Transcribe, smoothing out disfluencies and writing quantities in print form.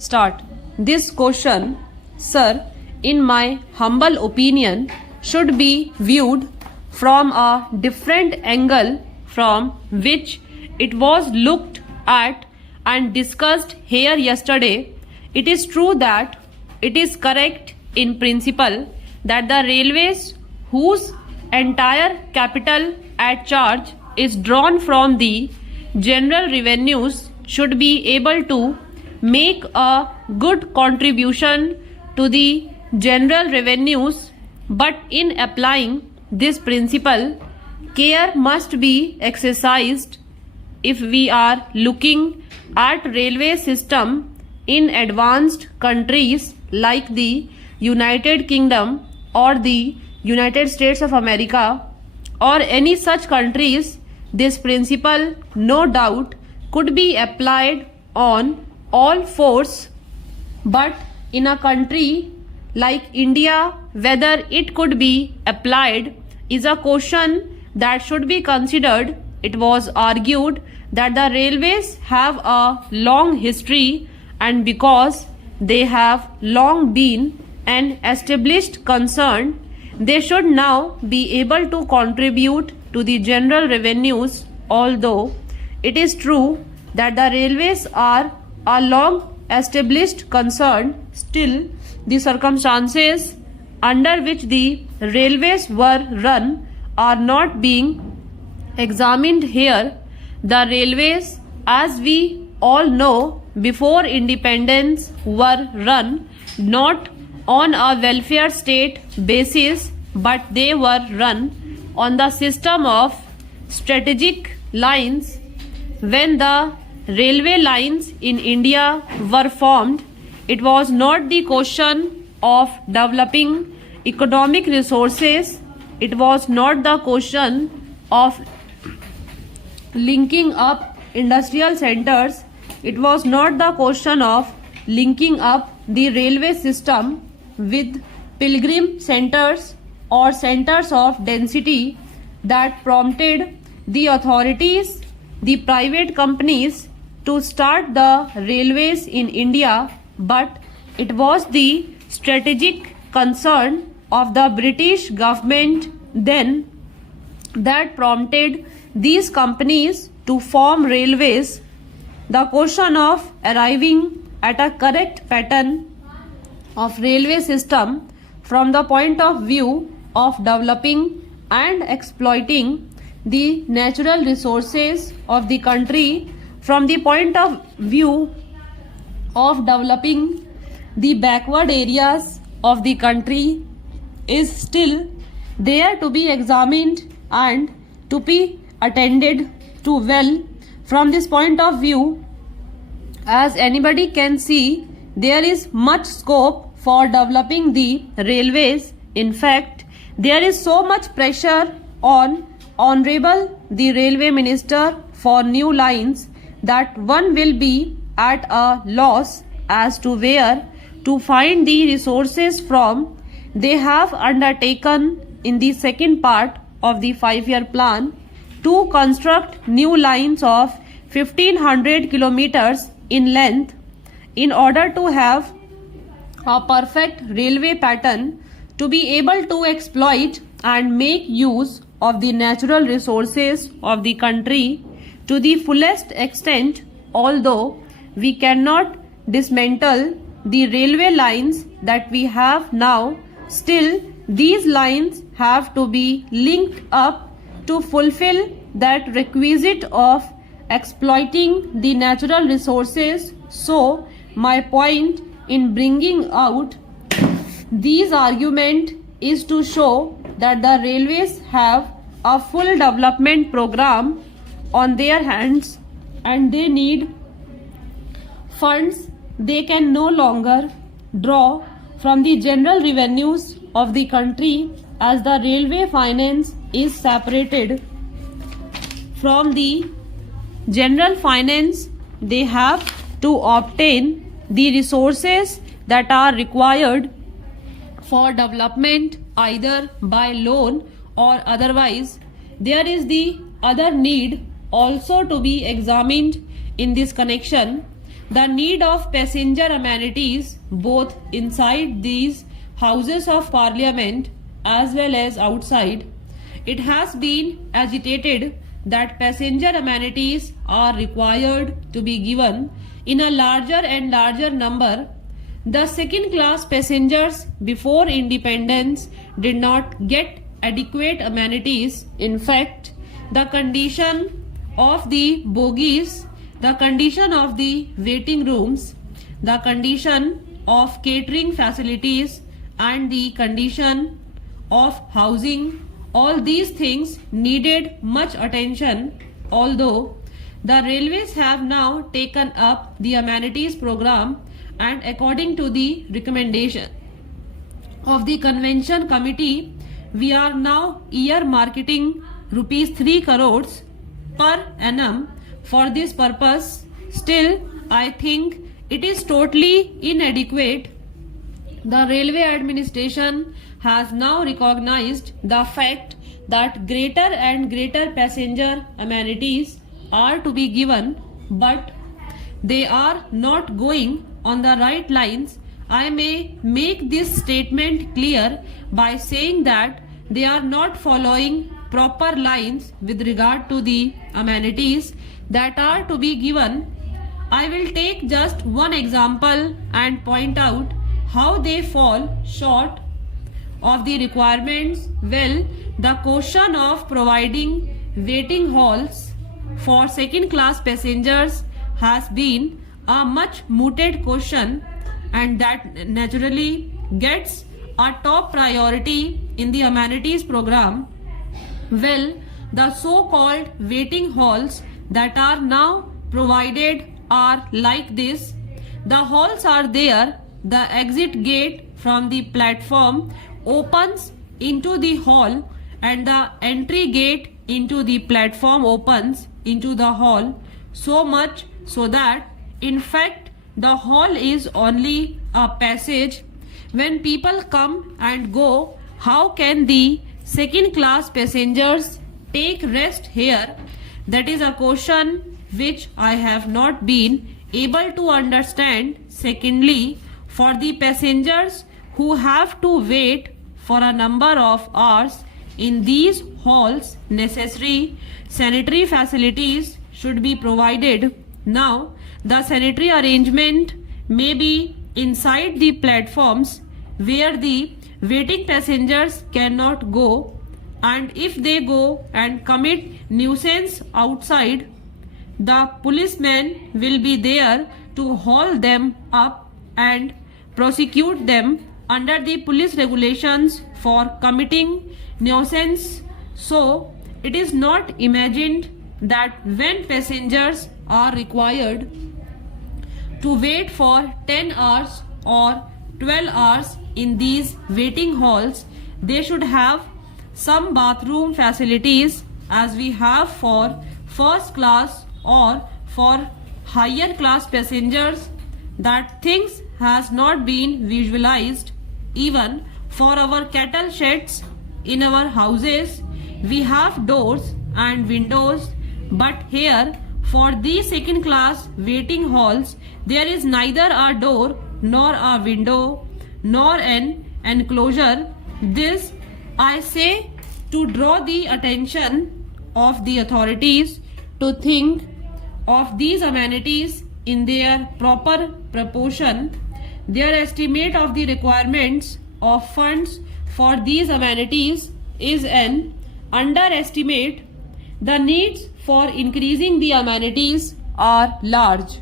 Start. This question, sir, in my humble opinion, should be viewed from a different angle from which it was looked at and discussed here yesterday. It is true that it is correct in principle that the railways, whose entire capital at charge is drawn from the general revenues, should be able to make a good contribution to the general revenues, but in applying this principle, care must be exercised if we are looking at railway system in advanced countries like the United Kingdom or the United States of America or any such countries. This principle no doubt could be applied on all fours, but in a country like India, whether it could be applied is a question that should be considered. It was argued that the railways have a long history, and because they have long been an established concern, they should now be able to contribute to the general revenues. Although it is true that the railways are a long established concern, still the circumstances under which the railways were run are not being examined here. The railways, as we all know, before independence were run not on a welfare state basis, but they were run on the system of strategic lines. When the railway lines in India were formed, it was not the question of developing economic resources, it was not the question of linking up industrial centers, it was not the question of linking up the railway system with pilgrim centers or centers of density that prompted the authorities, the private companies, to start the railways in India, but it was the strategic concern of the British government then that prompted these companies to form railways. The question of arriving at a correct pattern of railway system from the point of view of developing and exploiting the natural resources of the country, from the point of view of developing the backward areas of the country, is still there to be examined and to be attended to well. From this point of view, as anybody can see, there is much scope for developing the railways. In fact, there is so much pressure on Honorable the Railway Minister for new lines that one will be at a loss as to where to find the resources from. They have undertaken in the second part of the 5-year plan to construct new lines of 1500 kilometers in length in order to have a perfect railway pattern to be able to exploit and make use of the natural resources of the country to the fullest extent. Although we cannot dismantle the railway lines that we have now, still these lines have to be linked up to fulfill that requisite of exploiting the natural resources. So my point in bringing out these arguments is to show that the railways have a full development program on their hands and they need funds. They can no longer draw from the general revenues of the country, as the railway finance is separated from the general finance. They have to obtain the resources that are required for development either by loan or otherwise. There is the other need also to be examined in this connection. the need of passenger amenities both inside these Houses of Parliament as well as outside. It has been agitated that passenger amenities are required to be given in a larger and larger number. The second class passengers before independence did not get adequate amenities. In fact, the condition of the bogies, the condition of the waiting rooms, the condition of catering facilities and the condition of housing, all these things needed much attention. Although the railways have now taken up the amenities program, and according to the recommendation of the convention committee, we are now earmarking rupees 3 crores per annum for this purpose. Still, I think it is totally inadequate. The railway administration has now recognized the fact that greater and greater passenger amenities are to be given, but they are not going on the right lines. I may make this statement clear by saying that they are not following proper lines with regard to the amenities that are to be given. I will take just one example and point out how they fall short of the requirements. Well, the question of providing waiting halls for second class passengers has been a much mooted question, and that naturally gets a top priority in the amenities program. Well, the so-called waiting halls that are now provided are like this. The halls are there. The exit gate from the platform opens into the hall, and the entry gate into the platform opens into the hall. So much so that in fact the hall is only a passage. When people come and go, how can the second class passengers take rest here? That is a question which I have not been able to understand. Secondly, for the passengers who have to wait for a number of hours in these halls, necessary sanitary facilities should be provided. Now, the sanitary arrangement may be inside the platforms where the waiting passengers cannot go, and if they go and commit nuisance outside, the policemen will be there to haul them up and prosecute them under the police regulations for committing nuisance. So, it is not imagined that when passengers are required to wait for 10 hours or 12 hours in these waiting halls, they should have some bathroom facilities as we have for first class or for higher class passengers. That things has not been visualized. Even for our cattle sheds in our houses, we have doors and windows, but here for these second class waiting halls, there is neither a door nor a window nor an enclosure. This I say to draw the attention of the authorities to think of these amenities in their proper proportion. Their estimate of the requirements of funds for these amenities is an underestimate. The needs for increasing the amenities are large.